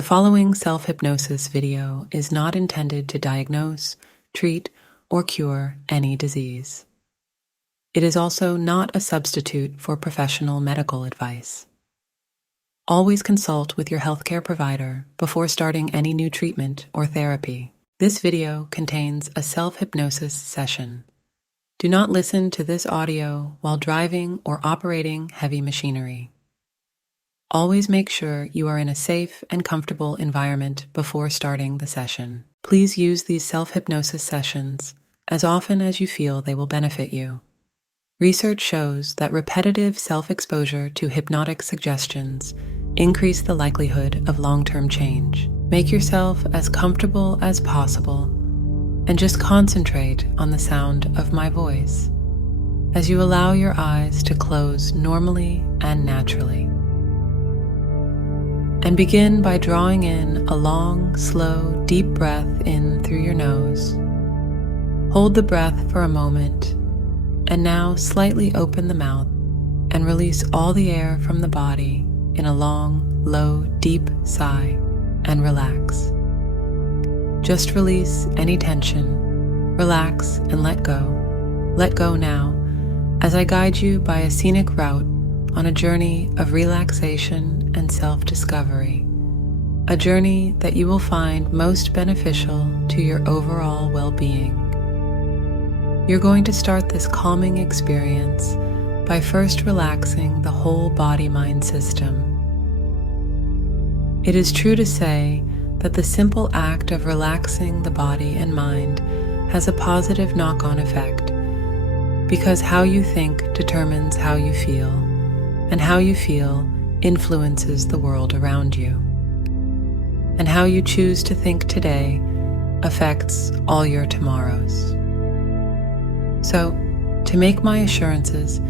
The following self-hypnosis video is not intended to diagnose, treat, or cure any disease. It is also not a substitute for professional medical advice. Always consult with your healthcare provider before starting any new treatment or therapy. This video contains a self-hypnosis session. Do not listen to this audio while driving or operating heavy machinery. Always make sure you are in a safe and comfortable environment before starting the session. Please use these self-hypnosis sessions as often as you feel they will benefit you. Research shows that repetitive self-exposure to hypnotic suggestions increase the likelihood of long-term change. Make yourself as comfortable as possible and just concentrate on the sound of my voice as you allow your eyes to close normally and naturally. And begin by drawing in a long, slow, deep breath in through your nose. Hold the breath for a moment, and now slightly open the mouth and release all the air from the body in a long, low, deep sigh, and relax. Just release any tension, relax, and let go. Let go now, as I guide you by a scenic route on a journey of relaxation and self-discovery, a journey that you will find most beneficial to your overall well-being. You're going to start this calming experience by first relaxing the whole body-mind system. It is true to say that the simple act of relaxing the body and mind has a positive knock-on effect, because how you think determines how you feel, and how you feel influences the world around you. And how you choose to think today affects all your tomorrows. So, to make my assurances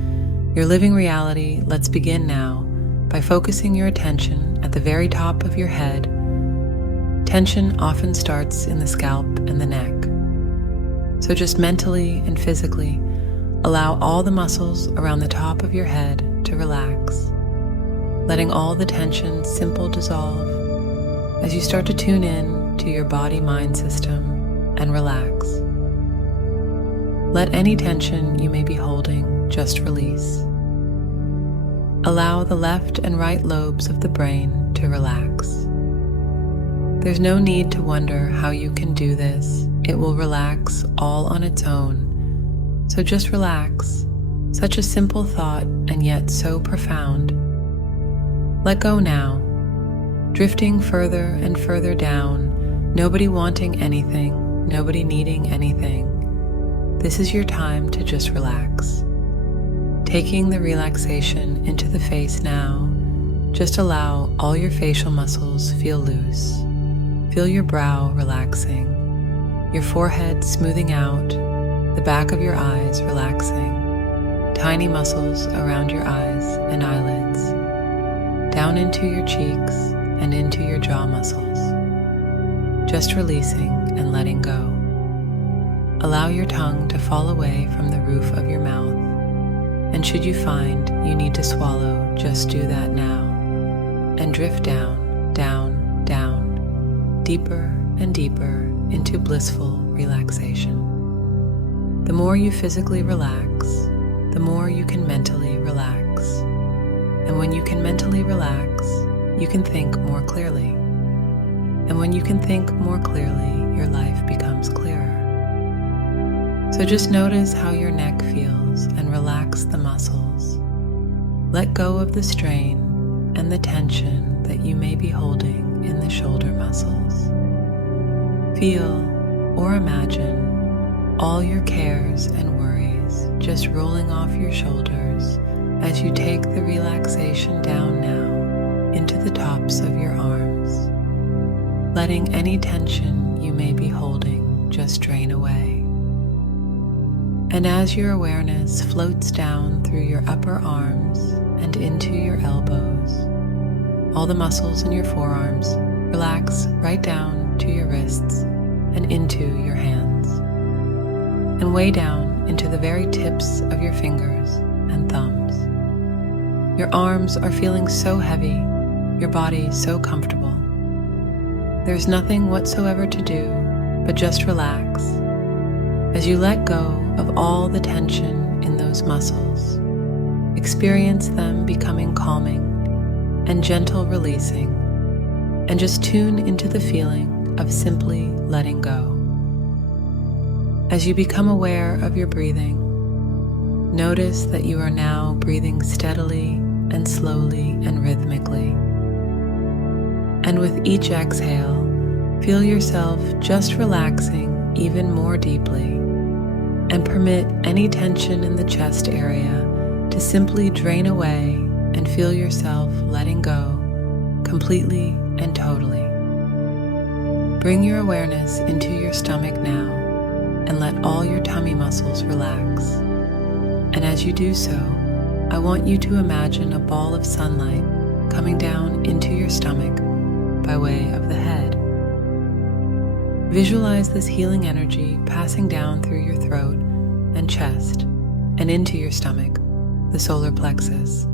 your living reality, let's begin now by focusing your attention at the very top of your head. Tension often starts in the scalp and the neck. So just mentally and physically allow all the muscles around the top of your head to relax, letting all the tension simply dissolve as you start to tune in to your body-mind system and relax. Let any tension you may be holding just release. Allow the left and right lobes of the brain to relax. There's no need to wonder how you can do this. It will relax all on its own. So just relax. Such a simple thought, and yet so profound. Let go now, drifting further and further down, nobody wanting anything, nobody needing anything. This is your time to just relax. Taking the relaxation into the face now, just allow all your facial muscles feel loose. Feel your brow relaxing, your forehead smoothing out, the back of your eyes relaxing. Tiny muscles around your eyes and eyelids, down into your cheeks and into your jaw muscles. Just releasing and letting go. Allow your tongue to fall away from the roof of your mouth, and should you find you need to swallow, just do that now, and drift down, down, down, deeper and deeper into blissful relaxation. The more you physically relax, the more you can mentally relax. And when you can mentally relax, you can think more clearly. And when you can think more clearly, your life becomes clearer. So just notice how your neck feels and relax the muscles. Let go of the strain and the tension that you may be holding in the shoulder muscles. Feel or imagine all your cares and worries just rolling off your shoulders as you take the relaxation down now into the tops of your arms, letting any tension you may be holding just drain away. And as your awareness floats down through your upper arms and into your elbows, all the muscles in your forearms relax right down to your wrists and into your hands, and way down into the very tips of your fingers and thumbs. Your arms are feeling so heavy, your body so comfortable. There's nothing whatsoever to do but just relax as you let go of all the tension in those muscles. Experience them becoming calming and gentle releasing, and just tune into the feeling of simply letting go. As you become aware of your breathing, notice that you are now breathing steadily and slowly and rhythmically. And with each exhale, feel yourself just relaxing even more deeply, and permit any tension in the chest area to simply drain away and feel yourself letting go completely and totally. Bring your awareness into your stomach now and let all your tummy muscles relax. And as you do so, I want you to imagine a ball of sunlight coming down into your stomach by way of the head. Visualize this healing energy passing down through your throat and chest and into your stomach, the solar plexus,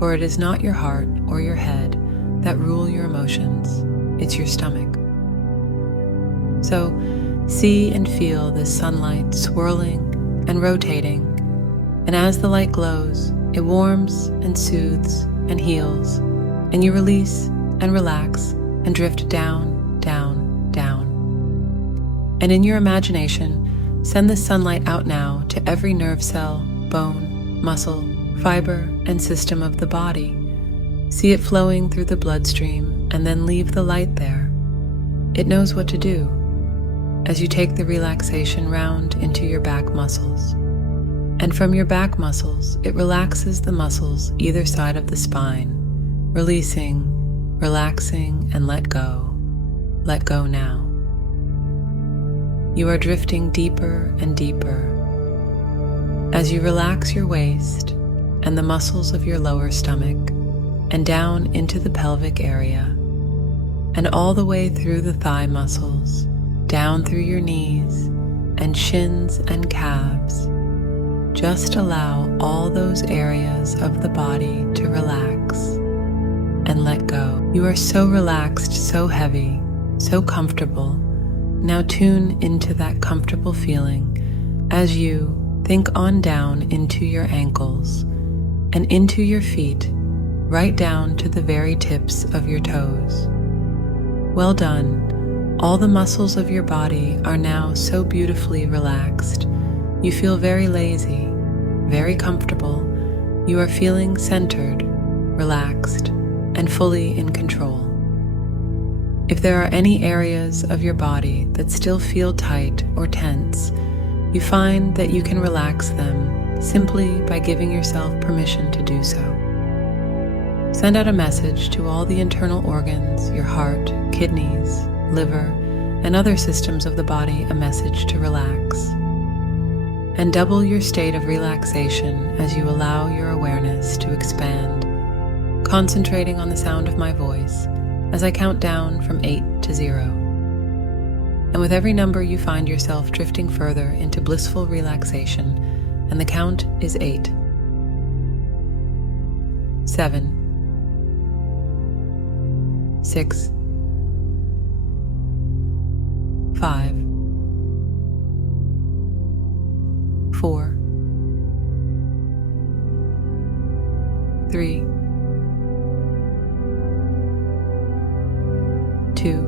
for it is not your heart or your head that rule your emotions, it's your stomach. So see and feel this sunlight swirling and rotating, and as the light glows, it warms and soothes and heals, and you release and relax and drift down, down, down. And in your imagination, send this sunlight out now to every nerve cell, bone, muscle, fiber, and system of the body. See it flowing through the bloodstream and then leave the light there. It knows what to do as you take the relaxation round into your back muscles. And from your back muscles, it relaxes the muscles either side of the spine, releasing, relaxing, and let go. Let go now. You are drifting deeper and deeper as you relax your waist and the muscles of your lower stomach and down into the pelvic area and all the way through the thigh muscles, down through your knees and shins and calves. Just allow all those areas of the body to relax and let go. You are so relaxed, so heavy, so comfortable. Now tune into that comfortable feeling as you think on down into your ankles and into your feet, right down to the very tips of your toes. Well done. All the muscles of your body are now so beautifully relaxed. You feel very lazy, very comfortable. You are feeling centered, relaxed, and fully in control. If there are any areas of your body that still feel tight or tense, you find that you can relax them simply by giving yourself permission to do so. Send out a message to all the internal organs, your heart, kidneys, liver, and other systems of the body, a message to relax. And double your state of relaxation as you allow your awareness to expand, concentrating on the sound of my voice as I count down from 8 to 0. And with every number you find yourself drifting further into blissful relaxation, and the count is 8, 7, 6, 5, 4, 3, 2,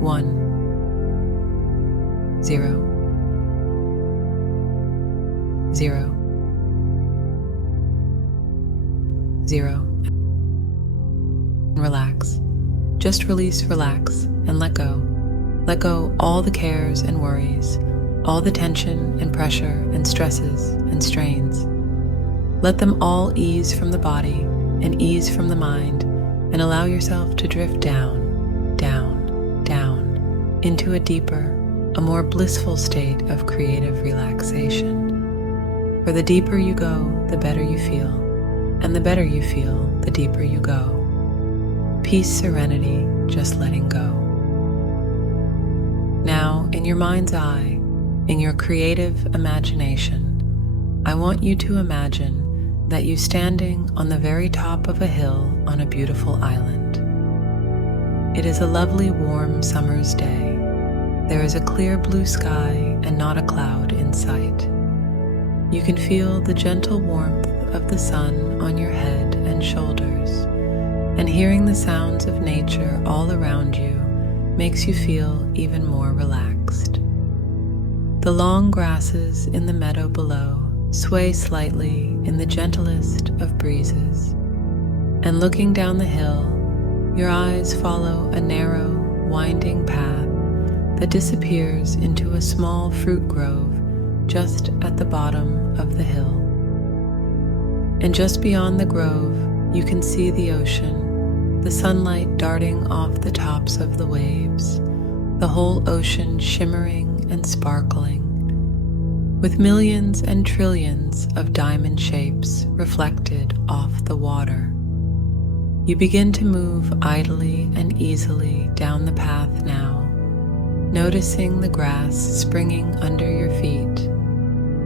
1, 0, 0, 0. And relax. Just release, relax, and let go. Let go all the cares and worries, all the tension and pressure and stresses and strains. Let them all ease from the body and ease from the mind, and allow yourself to drift down, down, down, into a deeper, a more blissful state of creative relaxation. For the deeper you go, the better you feel, and the better you feel, the deeper you go. Peace, serenity, just letting go. Now, in your mind's eye, in your creative imagination, I want you to imagine that you standing on the very top of a hill on a beautiful island. It is a lovely warm summer's day. There is a clear blue sky and not a cloud in sight. You can feel the gentle warmth of the sun on your head and shoulders, and hearing the sounds of nature all around you makes you feel even more relaxed. The long grasses in the meadow below sway slightly in the gentlest of breezes, and looking down the hill, your eyes follow a narrow, winding path that disappears into a small fruit grove just at the bottom of the hill. And just beyond the grove, you can see the ocean, the sunlight darting off the tops of the waves, the whole ocean shimmering and sparkling, with millions and trillions of diamond shapes reflected off the water. You begin to move idly and easily down the path now, noticing the grass springing under your feet,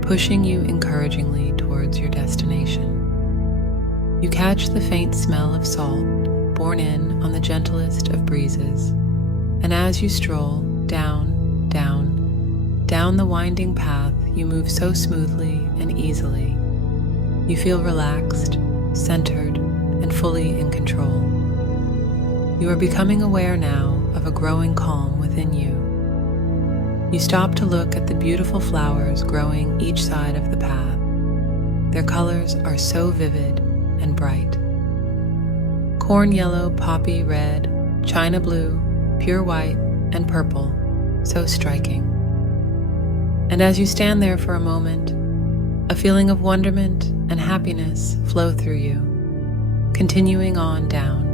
pushing you encouragingly towards your destination. You catch the faint smell of salt borne in on the gentlest of breezes, and as you stroll down the winding path, you move so smoothly and easily. You feel relaxed, centered, and fully in control. You are becoming aware now of a growing calm within you. You stop to look at the beautiful flowers growing each side of the path. Their colors are so vivid and bright. Corn yellow, poppy red, china blue, pure white, and purple, so striking. And as you stand there for a moment, a feeling of wonderment and happiness flow through you, continuing on down.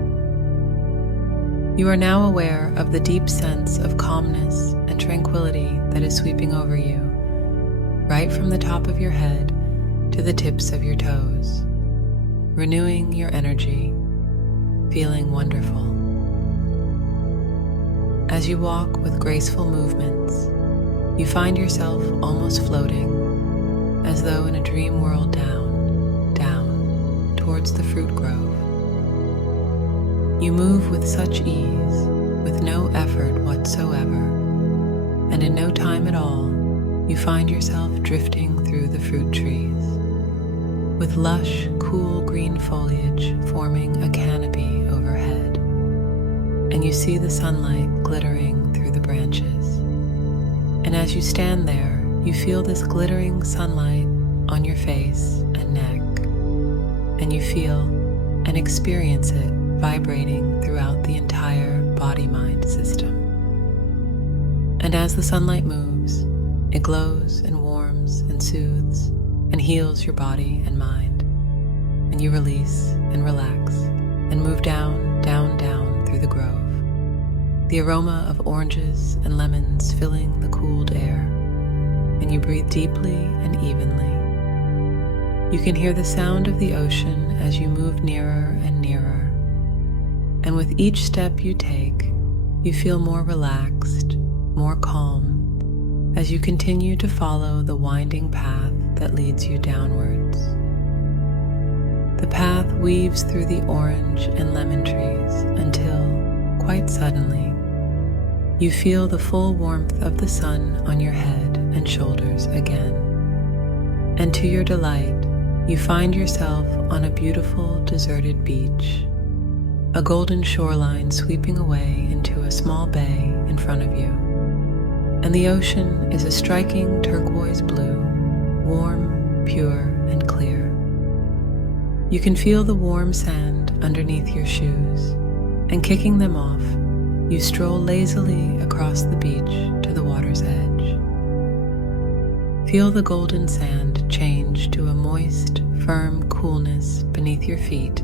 You are now aware of the deep sense of calmness and tranquility that is sweeping over you, right from the top of your head to the tips of your toes, renewing your energy, feeling wonderful. As you walk with graceful movements, you find yourself almost floating, as though in a dream world down, towards the fruit grove. You move with such ease, with no effort whatsoever, and in no time at all, you find yourself drifting through the fruit trees, with lush, cool green foliage forming a canopy overhead, and you see the sunlight glittering through the branches. And as you stand there, you feel this glittering sunlight on your face and neck, and you feel and experience it vibrating throughout the entire body-mind system. And as the sunlight moves, it glows and warms and soothes and heals your body and mind, and you release and relax and move down through the grove, the aroma of oranges and lemons filling the cooled air, and you breathe deeply and evenly. You can hear the sound of the ocean as you move nearer and nearer, and with each step you take, you feel more relaxed, more calm, as you continue to follow the winding path that leads you downwards. The path weaves through the orange and lemon trees until, quite suddenly, you feel the full warmth of the sun on your head and shoulders again. And to your delight, you find yourself on a beautiful deserted beach, a golden shoreline sweeping away into a small bay in front of you. And the ocean is a striking turquoise blue, warm, pure, and clear. You can feel the warm sand underneath your shoes, and kicking them off, you stroll lazily across the beach to the water's edge. Feel the golden sand change to a moist, firm coolness beneath your feet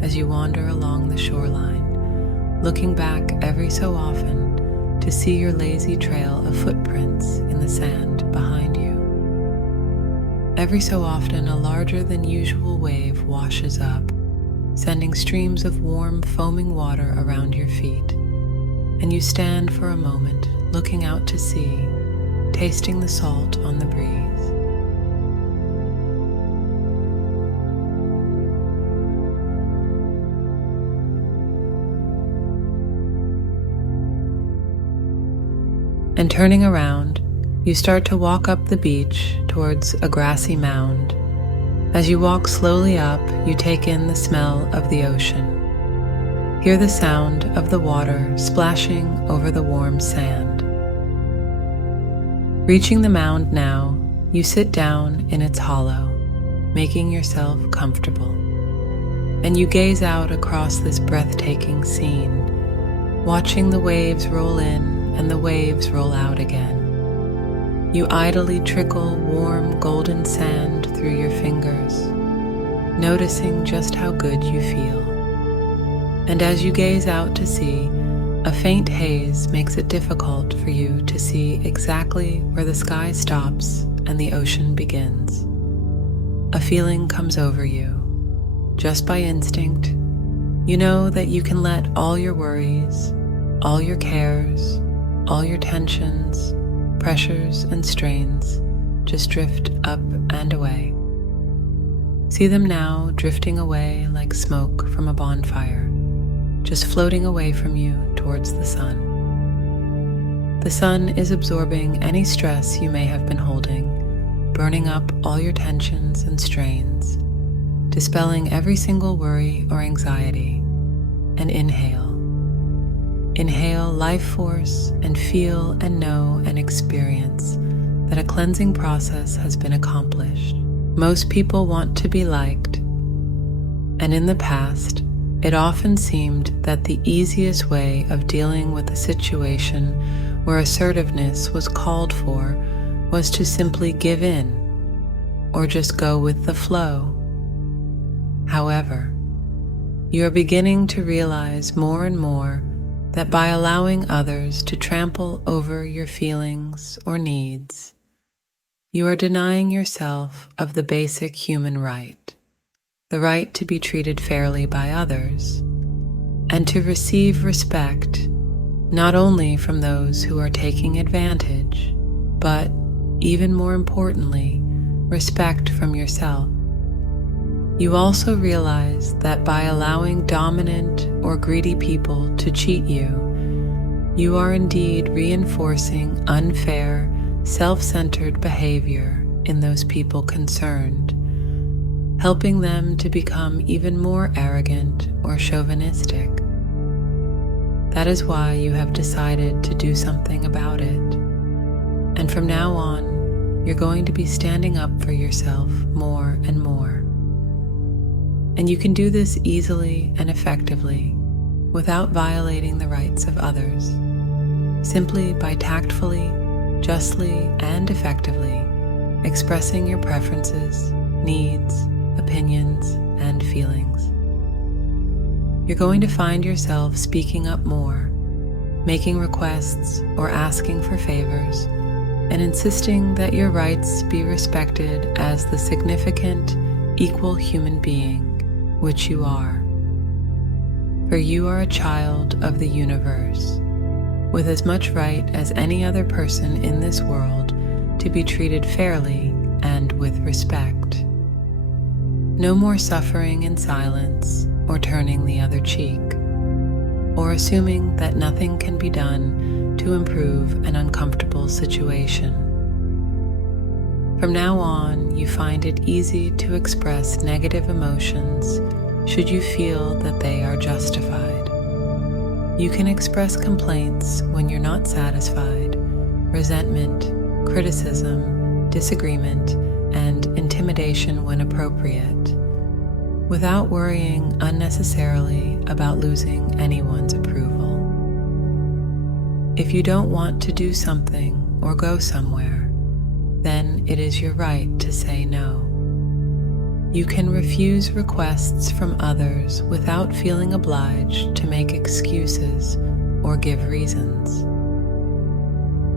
as you wander along the shoreline, looking back every so often to see your lazy trail of footprints in the sand behind you. Every so often, a larger than usual wave washes up, sending streams of warm, foaming water around your feet, and you stand for a moment looking out to sea, tasting the salt on the breeze. And turning around, you start to walk up the beach towards a grassy mound. As you walk slowly up, you take in the smell of the ocean. Hear the sound of the water splashing over the warm sand. Reaching the mound now, you sit down in its hollow, making yourself comfortable. And you gaze out across this breathtaking scene, watching the waves roll in and the waves roll out again. You idly trickle warm golden sand through your fingers, noticing just how good you feel. And as you gaze out to sea, a faint haze makes it difficult for you to see exactly where the sky stops and the ocean begins. A feeling comes over you. Just by instinct, you know that you can let all your worries, all your cares, all your tensions, pressures and strains just drift up and away. See them now drifting away like smoke from a bonfire, just floating away from you towards the sun. The sun is absorbing any stress you may have been holding, burning up all your tensions and strains, dispelling every single worry or anxiety. And inhale. Inhale life force and feel and know and experience that a cleansing process has been accomplished. Most people want to be liked, and in the past, it often seemed that the easiest way of dealing with a situation where assertiveness was called for was to simply give in or just go with the flow. However, you are beginning to realize more and more that by allowing others to trample over your feelings or needs, you are denying yourself of the basic human right, the right to be treated fairly by others, and to receive respect not only from those who are taking advantage, but, even more importantly, respect from yourself. You also realize that by allowing dominant or greedy people to cheat you, you are indeed reinforcing unfair, self-centered behavior in those people concerned, helping them to become even more arrogant or chauvinistic. That is why you have decided to do something about it. And from now on, you're going to be standing up for yourself more and more. And you can do this easily and effectively without violating the rights of others, simply by tactfully, justly, and effectively expressing your preferences, needs, opinions, and feelings. You're going to find yourself speaking up more, making requests or asking for favors, and insisting that your rights be respected as the significant, equal human being which you are. For you are a child of the universe, with as much right as any other person in this world to be treated fairly and with respect. No more suffering in silence or turning the other cheek, or assuming that nothing can be done to improve an uncomfortable situation. From now on, you find it easy to express negative emotions should you feel that they are justified. You can express complaints when you're not satisfied, resentment, criticism, disagreement, and intimidation when appropriate, without worrying unnecessarily about losing anyone's approval. If you don't want to do something or go somewhere, then it is your right to say no. You can refuse requests from others without feeling obliged to make excuses or give reasons.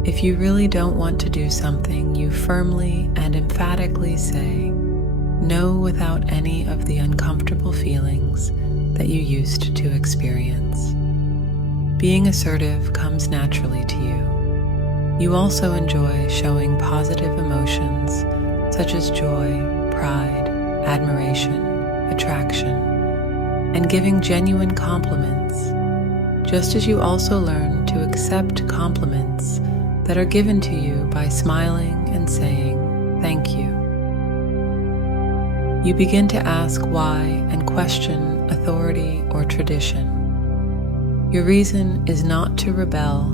If you really don't want to do something, you firmly and emphatically say no without any of the uncomfortable feelings that you used to experience. Being assertive comes naturally to you. You also enjoy showing positive emotions such as joy, pride, admiration, attraction, and giving genuine compliments, just as you also learn to accept compliments that are given to you by smiling and saying, "Thank you." You begin to ask why and question authority or tradition. Your reason is not to rebel,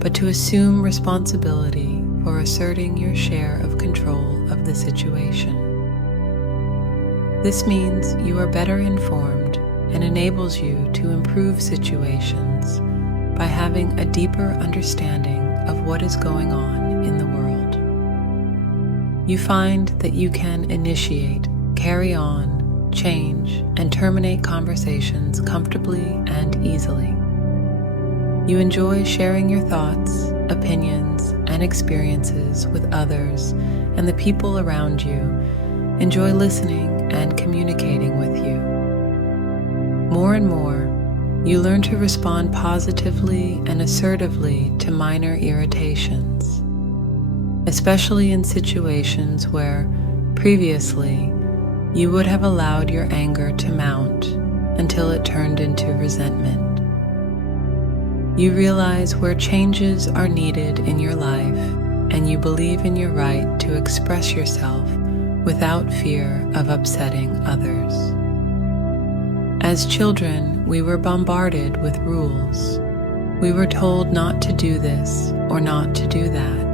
but to assume responsibility for asserting your share of control of the situation. This means you are better informed and enables you to improve situations by having a deeper understanding of what is going on in the world. You find that you can initiate, carry on, change, and terminate conversations comfortably and easily. You enjoy sharing your thoughts, opinions, and experiences with others, and the people around you enjoy listening and communicating with you. More and more, you learn to respond positively and assertively to minor irritations, especially in situations where, previously, you would have allowed your anger to mount until it turned into resentment. You realize where changes are needed in your life, and you believe in your right to express yourself without fear of upsetting others. As children, we were bombarded with rules. We were told not to do this or not to do that,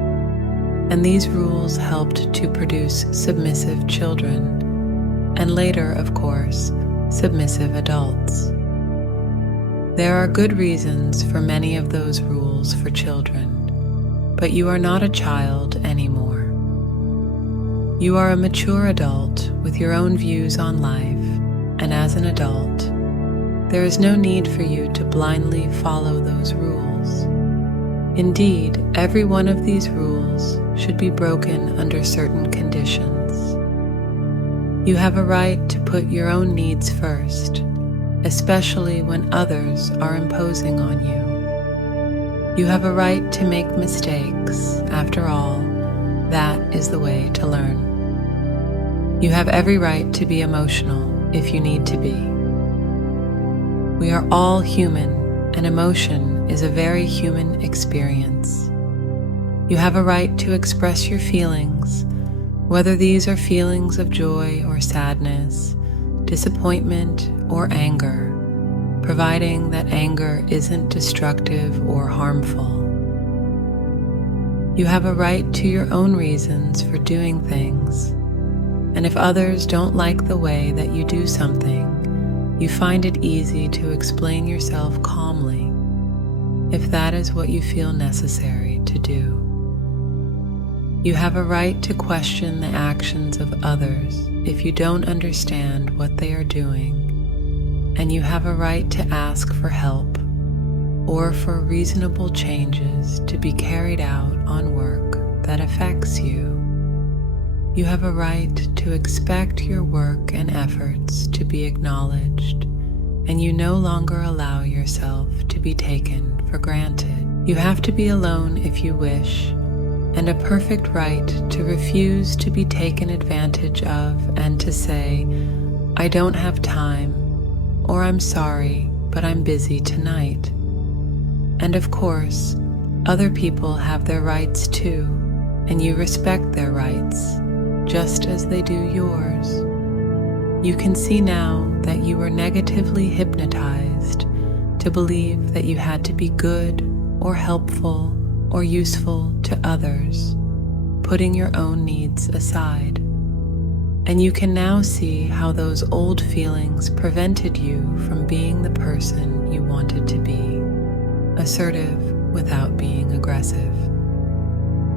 and these rules helped to produce submissive children, and later, of course, submissive adults. There are good reasons for many of those rules for children, but you are not a child anymore. You are a mature adult with your own views on life, and as an adult, there is no need for you to blindly follow those rules. Indeed, every one of these rules should be broken under certain conditions. You have a right to put your own needs first, especially when others are imposing on you. You have a right to make mistakes. After all, that is the way to learn. You have every right to be emotional if you need to be. We are all human, and emotion is a very human experience. You have a right to express your feelings, whether these are feelings of joy or sadness, disappointment or anger, providing that anger isn't destructive or harmful. You have a right to your own reasons for doing things, and if others don't like the way that you do something, you find it easy to explain yourself calmly, if that is what you feel necessary to do. You have a right to question the actions of others if you don't understand what they are doing, and you have a right to ask for help or for reasonable changes to be carried out on work that affects you. You have a right to expect your work and efforts to be acknowledged, and you no longer allow yourself to be taken for granted. You have to be alone if you wish, and a perfect right to refuse to be taken advantage of and to say, "I don't have time," or "I'm sorry, but I'm busy tonight." And of course, other people have their rights too, and you respect their rights, just as they do yours. You can see now that you were negatively hypnotized to believe that you had to be good or helpful or useful to others, putting your own needs aside. And you can now see how those old feelings prevented you from being the person you wanted to be, assertive without being aggressive.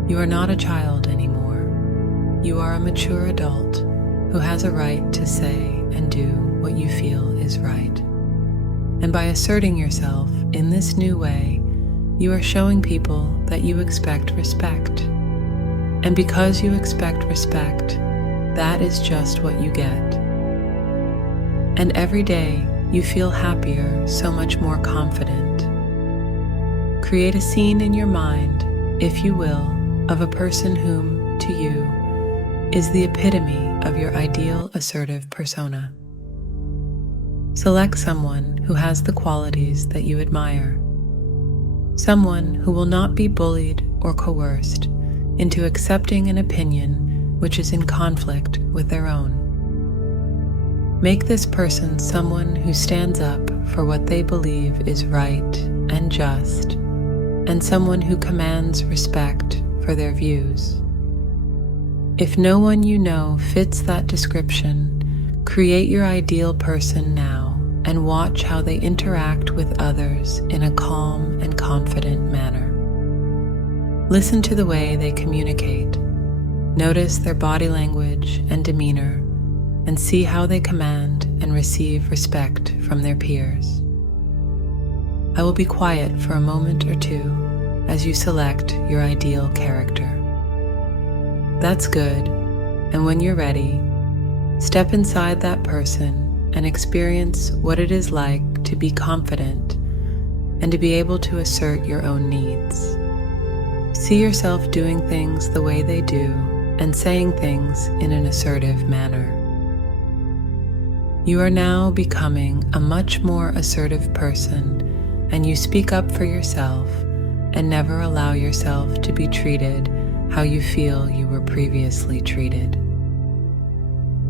You are not a child anymore. You are a mature adult who has a right to say and do what you feel is right. And by asserting yourself in this new way, you are showing people that you expect respect. And because you expect respect, that is just what you get. And every day you feel happier, so much more confident. Create a scene in your mind, if you will, of a person whom, to you, is the epitome of your ideal assertive persona. Select someone who has the qualities that you admire. Someone who will not be bullied or coerced into accepting an opinion which is in conflict with their own. Make this person someone who stands up for what they believe is right and just, and someone who commands respect for their views. If no one you know fits that description, create your ideal person now and watch how they interact with others in a calm and confident manner. Listen to the way they communicate. Notice their body language and demeanor, and see how they command and receive respect from their peers. I will be quiet for a moment or two as you select your ideal character. That's good, and when you're ready, step inside that person and experience what it is like to be confident and to be able to assert your own needs. See yourself doing things the way they do and saying things in an assertive manner. You are now becoming a much more assertive person, and you speak up for yourself and never allow yourself to be treated how you feel you were previously treated.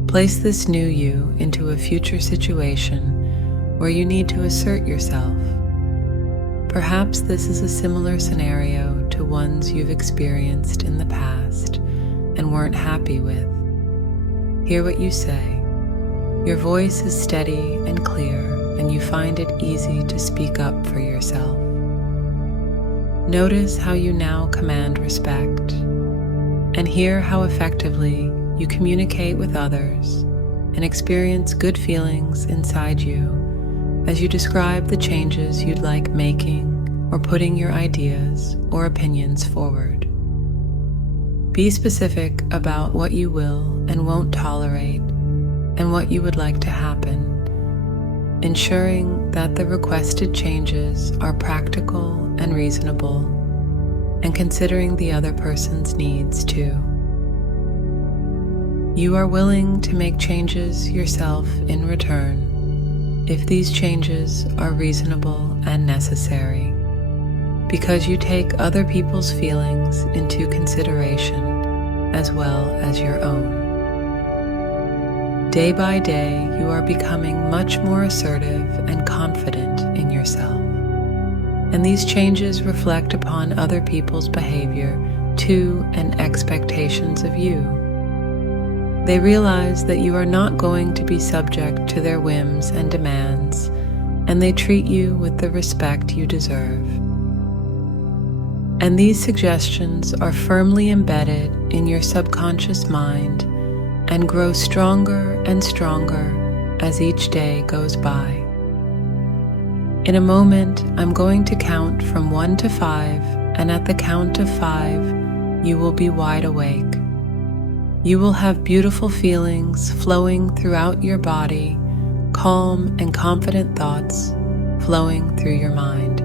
Place this new you into a future situation where you need to assert yourself. Perhaps this is a similar scenario to ones you've experienced in the past and weren't happy with. Hear what you say. Your voice is steady and clear, and you find it easy to speak up for yourself. Notice how you now command respect, and hear how effectively you communicate with others and experience good feelings inside you as you describe the changes you'd like making or putting your ideas or opinions forward. Be specific about what you will and won't tolerate and what you would like to happen, ensuring that the requested changes are practical and reasonable, and considering the other person's needs too. You are willing to make changes yourself in return if these changes are reasonable and necessary, because you take other people's feelings into consideration as well as your own. Day by day, you are becoming much more assertive and confident in yourself, and these changes reflect upon other people's behavior too and expectations of you. They realize that you are not going to be subject to their whims and demands, and they treat you with the respect you deserve. And these suggestions are firmly embedded in your subconscious mind and grow stronger and stronger as each day goes by. In a moment, I'm going to count from 1 to 5, and at the count of 5, you will be wide awake. You will have beautiful feelings flowing throughout your body, calm and confident thoughts flowing through your mind.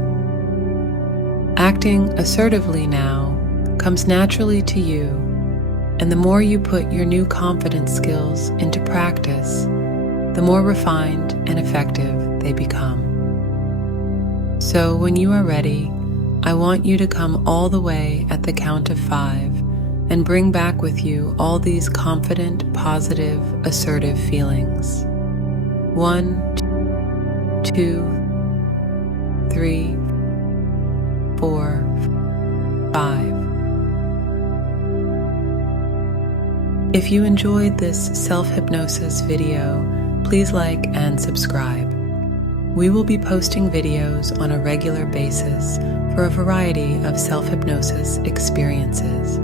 Acting assertively now comes naturally to you, and the more you put your new confidence skills into practice, the more refined and effective they become. So when you are ready, I want you to come all the way at the count of 5 and bring back with you all these confident, positive, assertive feelings. 1, 2, 3, 4, 5. If you enjoyed this self-hypnosis video, please like and subscribe. We will be posting videos on a regular basis for a variety of self-hypnosis experiences.